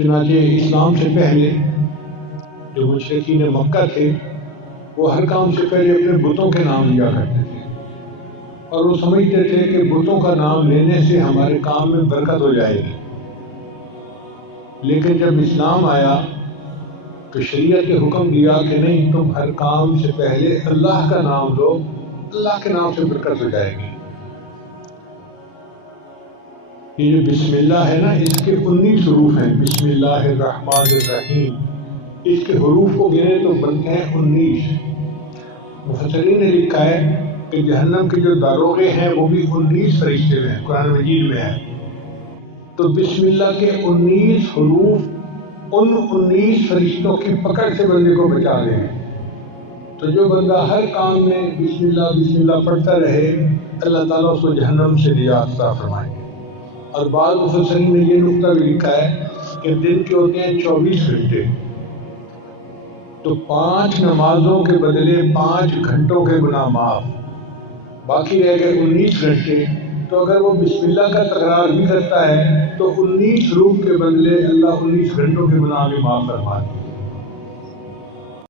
چنانچہ اسلام سے پہلے جو مشرکین مکہ تھے وہ ہر کام سے پہلے اپنے بتوں کے نام لیا کرتے تھے، اور وہ سمجھتے تھے کہ بتوں کا نام لینے سے ہمارے کام میں برکت ہو جائے گی۔ لیکن جب اسلام آیا تو شریعت نے حکم دیا کہ نہیں، تم ہر کام سے پہلے اللہ کا نام لو، اللہ کے نام سے برکت ہو جائے گی۔ یہ جو بسم اللہ ہے نا، اس کے 19 حروف ہیں، بسم اللہ الرحمن الرحیم۔ اس کے حروف کو گنے تو بنتے ہیں 19۔ مفسرین نے لکھا ہے کہ جہنم کے جو داروغے ہیں وہ بھی 19 فرشتے ہیں، قرآن مجید میں ہے۔ تو بسم اللہ کے 19 حروف ان 19 فرشتوں کی پکڑ سے بندے کو بچا دیں گے۔ تو جو بندہ ہر کام میں بسم اللہ پڑھتا رہے، اللہ تعالیٰ اس کو جہنم سے نجات عطا فرمائیں گے۔ اور بعض مفسرین نے یہ نقطہ بھی لکھا ہے کہ دن کے ہوتے ہیں 24 گھنٹے، تو 5 نمازوں کے بدلے 5 گھنٹوں کے گناہ معاف، باقی رہ گئے 19 گھنٹے۔ تو اگر وہ بسم اللہ کا تکرار بھی کرتا ہے تو 19 حروف کے بدلے اللہ 19 گھنٹوں کے گناہ بھی معاف فرما دے۔